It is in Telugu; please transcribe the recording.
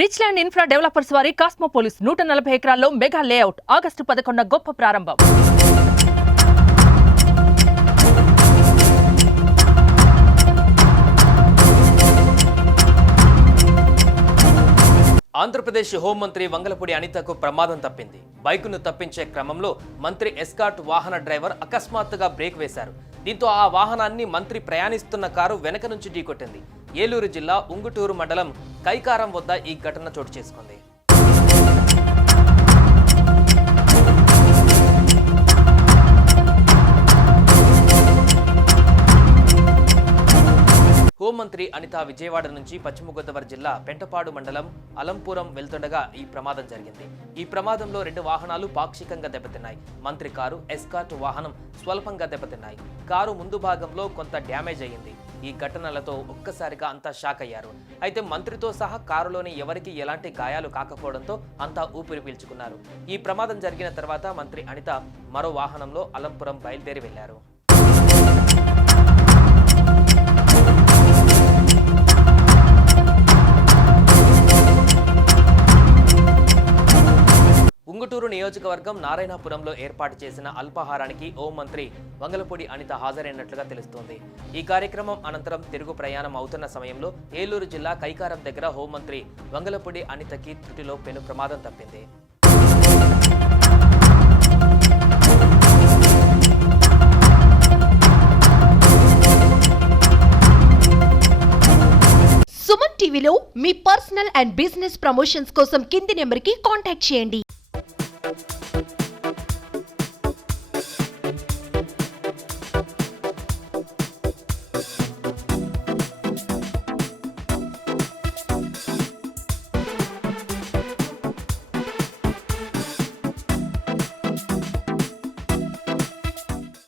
రిచ్ ల్యాండ్ ఇన్ఫ్రా డెవలపర్స్ వారి కాస్మోపోలిస్ 140 ఎకరాల్లో మెగా లేఅవుట్ ఆగస్టు 11 గొప్ప ప్రారంభం. ఆంధ్రప్రదేశ్ హోంమంత్రి వంగలపూడి అనితకు ప్రమాదం తప్పింది. బైకును తప్పించే క్రమంలో మంత్రి ఎస్కార్ట్ వాహన డ్రైవర్ అకస్మాత్తుగా బ్రేక్ వేశారు. దీంతో ఆ వాహనాన్ని మంత్రి ప్రయాణిస్తున్న కారు వెనక నుంచి ఢీకొట్టింది. ఏలూరు జిల్లా ఉంగుటూరు మండలం కైకారం వద్ద ఈ ఘటన చోటు చేసుకుంది. హోంమంత్రి అనిత విజయవాడ నుంచి పశ్చిమ గోదావరి జిల్లా పెంటపాడు మండలం అలంపురం వెళ్తుండగా ఈ ప్రమాదం జరిగింది. ఈ ప్రమాదంలో 2 వాహనాలు పాక్షికంగా దెబ్బతిన్నాయి. మంత్రి కారు, ఎస్కార్ట్ వాహనం స్వల్పంగా దెబ్బతిన్నాయి. కారు ముందు భాగంలో కొంత డ్యామేజ్ అయ్యింది. ఈ ఘటనలతో ఒక్కసారిగా అంతా షాక్ అయ్యారు. అయితే మంత్రితో సహా కారులోని ఎవరికి ఎలాంటి గాయాలు కాకపోవడంతో అంతా ఊపిరి పీల్చుకున్నారు. ఈ ప్రమాదం జరిగిన తర్వాత మంత్రి అనిత మరో వాహనంలో అలంపురం బయలుదేరి వెళ్లారు. ఉంగుటూరు నియోజకవర్గం నారాయణపురంలో ఏర్పాటు చేసిన అల్పాహారానికి హోంమంత్రి వంగలపూడి అనిత హాజరైనట్లుగా తెలుస్తోంది. ఈ కార్యక్రమం అనంతరం తిరుగు ప్రయాణం అవుతున్న సమయంలో ఏలూరు జిల్లా కైకారం దగ్గర హోంమంత్రి వంగలపూడి అనితకి త్రుటిలో పెను ప్రమాదం తప్పింది. సుమన్ టీవీలో మీ పర్సనల్ అండ్ బిజినెస్ ప్రమోషన్స్ కోసం కింది నెంబర్కి కాంటాక్ట్ చేయండి.